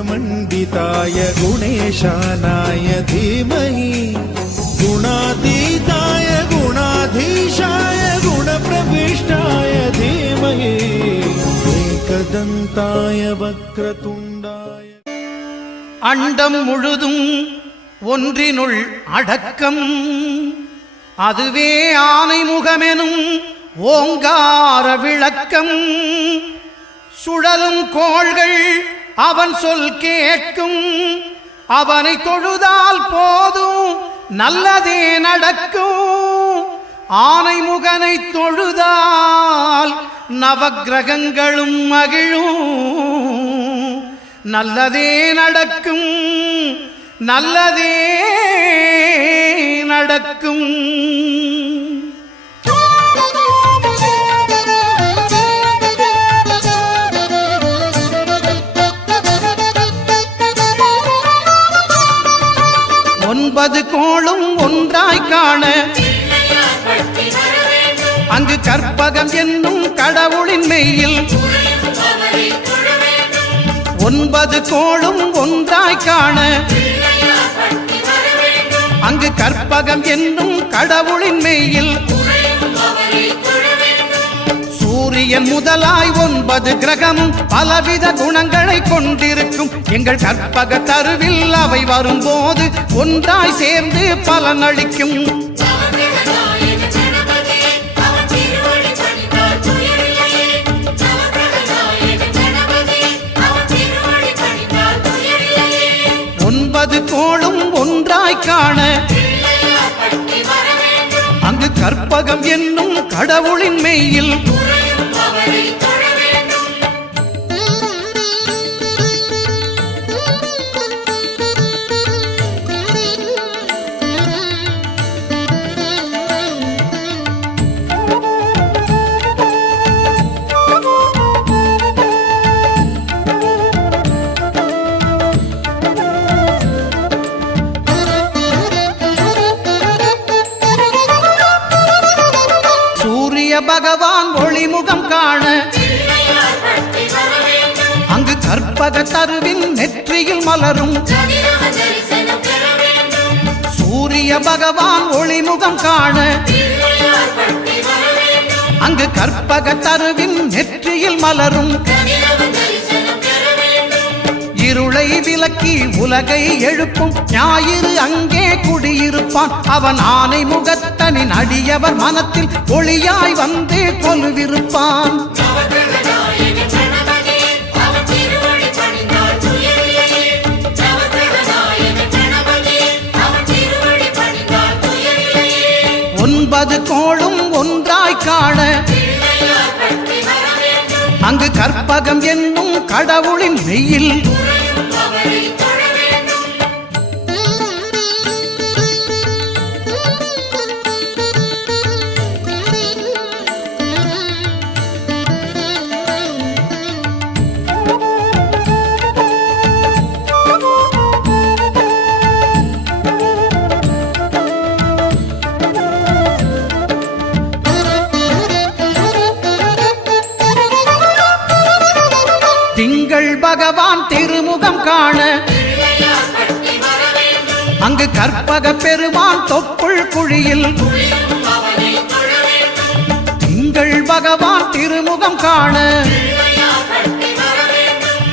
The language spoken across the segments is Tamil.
गुणमण्डिताय गुणेशानाय धीमहि गुणातीताय गुणाधीशाय गुणप्रविष्टाय धीमहि एकदन्ताय वक्रतुण्डाय அண்டம் முழுதும் ஒன்றினுள் அடக்கம் அதுவே ஆனைமுகமெனும் ஓங்கார விளக்கம் சுழலும் கோள்கள் அவன் சொல் கேட்கும் அவனை தொழுதால் போதும் நல்லதே நடக்கும் ஆனைமுகனை தொழுதால் நவக்கிரகங்களும் மகிழும் நல்லதே நடக்கும் நல்லதே நடக்கும் ஒன்பது கோளும் ஒன்றாய் காண அங்கு கற்பகம் என்னும் கடவுளின் மெய்யில் ஒன்பது கோளும் ஒன்றாய் காண அங்கு கற்பகம் என்னும் கடவுளின் மெய்யில் சூரியன் முதலாய் 9 கிரகமும் பலவித குணங்களை கொண்டிருக்கும் எங்கள் கற்பக தருவில் அவை வரும்போது ஒன்றாய் சேர்ந்து பலனளிக்கும் ஒன்பது கோளும் ஒன்றாய் காண அங்கு கற்பகம் என்னும் கடவுளின் மெய்யில் பகவான் ஒளிமுகம் காண அங்கு கற்பக தருவின் நெற்றியில் மலரும் சூரிய பகவான் ஒளிமுகம் காண அங்கு கற்பக தருவின் நெற்றியில் மலரும் இருளை விலக்கி உலகை எழுப்பும் ஞாயிறு அங்கே குடியிருப்பான் அவன் ஆனை முகத்தனின் அடியவர் மனத்தில் ஒளியாய் வந்து கொலுவிருப்பான் ஒன்பது கோளும் ஒன்றாய் காண அங்கு கற்பகம் என்னும் கடவுளின் மெய்யில் திங்கள் பகவான் திருமுகம் காண அங்கு கற்பக பெருமான் தொப்புள் குழியில் திங்கள் பகவான் திருமுகம் காண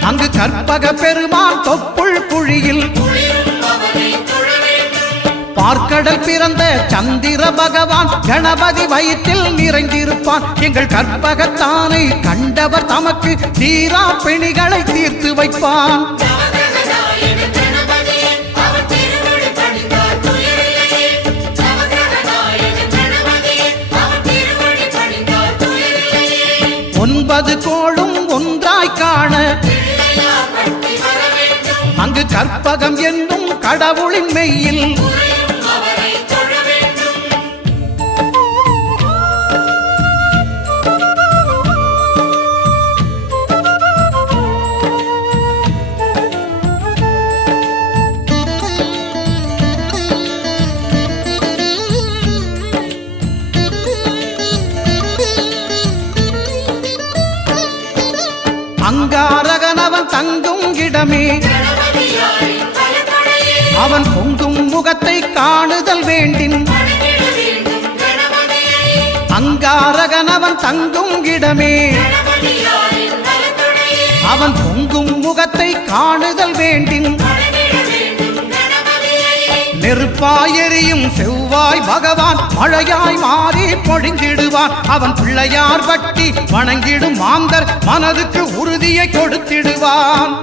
அங்கு கற்பக பெருமான் தொப்புள் குழியில் பார்க்கடல் பிறந்த சந்திர பகவான் கணபதி வயிற்றில் நிறைந்திருப்பான் எங்கள் கற்பகத்தானை கண்டவர் தமக்கு தீரா பிணிகளை தீர்த்து வைப்பான் ஒன்பது கோளும் ஒன்றாய் காண அங்கு கற்பகம் என்னும் கடவுளின் மெய்யில் அங்காரகனவன் தங்கும் இடமே. அவன் பொங்கும் முகத்தை காணுதல் வேண்டின் அங்காரகன் அவன் தங்கும் இடமே. அவன் பொங்கும் முகத்தை காணுதல் வேண்டின் நெருப்பாய் எரியும் செவ்வாய் பகவான் மழையாய் மாறி பொழிந்திடுவான். அவன் பிள்ளையார் பட்டி வணங்கிடும் மாந்தர் மனதுக்கு உறுதியை கொடுத்திடுவான்.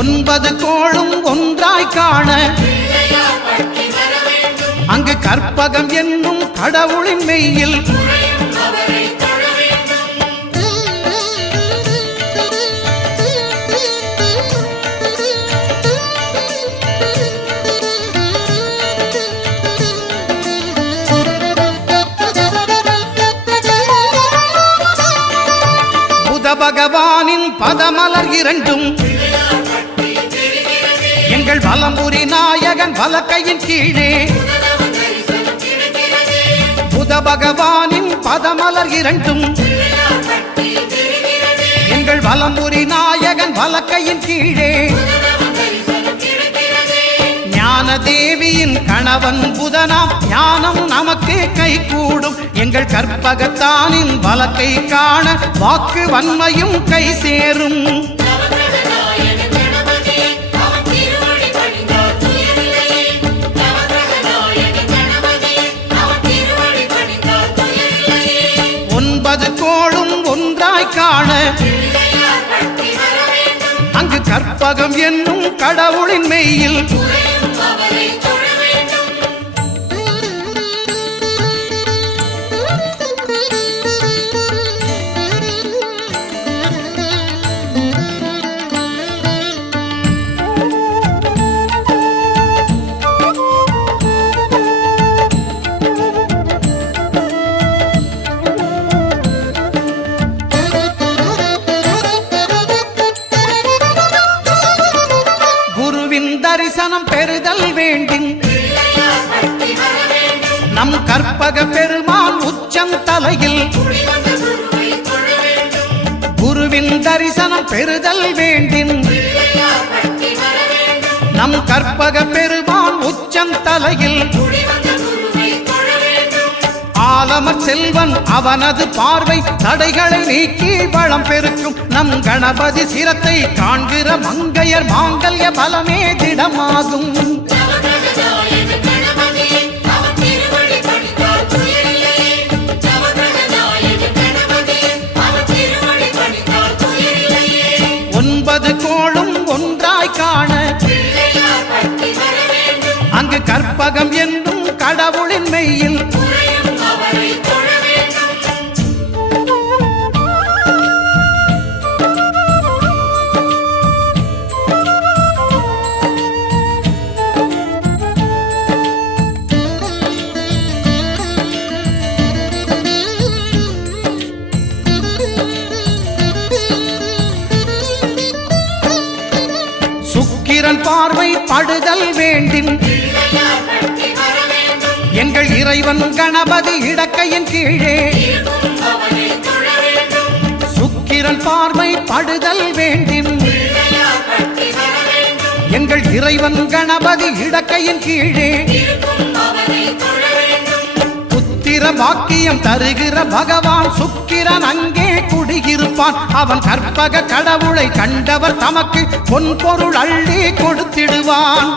ஒன்பது கோளும் ஒன்றாய் காண அங்கு கற்பகம் என்னும் கடவுளின் மெய்யில் புத பகவானின் பதமலர் இரண்டும் எங்கள் வலம்புரி நாயகன் வலக்கையின் கீழே. புத பகவானின் பதமலர் இரண்டும் எங்கள் வலம்புரி நாயகன் வலக்கையின் கீழே. ஞான தேவியின் கணவன் புதனாம் ஞானம் நமக்கு கை கூடும். எங்கள் கற்பகத்தானின் வலக்கை காண வாக்கு வன்மையும் கை சேரும். ஒன்பது கோளும் ஒன்றாய் காண அங்கு கற்பகம் என்னும் கடவுளின் மெய்யில் தரிசனம் பெறுதல் வேண்டின் நம் கற்பக பெருமான் உச்சம் தலையில் குருவின் தரிசனம் பெறுதல் வேண்டின் நம் கற்பக பெருமான் உச்சம் தலையில் ஆலமர் செல்வன் அவனது பார்வை தடைகளை நீக்கி வளம் பெருக்கும். நம் கணபதி சிரத்தை காண்கிற மங்கையர் மாங்கல்ய பலமே திடமாகும். ஒன்பது கோளும் ஒன்றாய் காண அங்கு கற்பகம் என்னும் கடவுளின் மெய்யில் சுக்கிரன் பார்வை படுதல் வேண்டின் எங்கள் இறைவன் கணபதி இடக்கையின் கீழே. சுக்கிரன் பார்வை படுதல் வேண்டின் எங்கள் இறைவன் கணபதி இடக்கையின் கீழே. புத்திர பாக்கியம் தருகிற பகவான் சுக்கிரன் அங்கே குடியிருப்பான். அவன் கற்பக கடவுளை கண்டவர் தமக்கு பொன் பொருள் அள்ளி கொடுத்திடுவான்.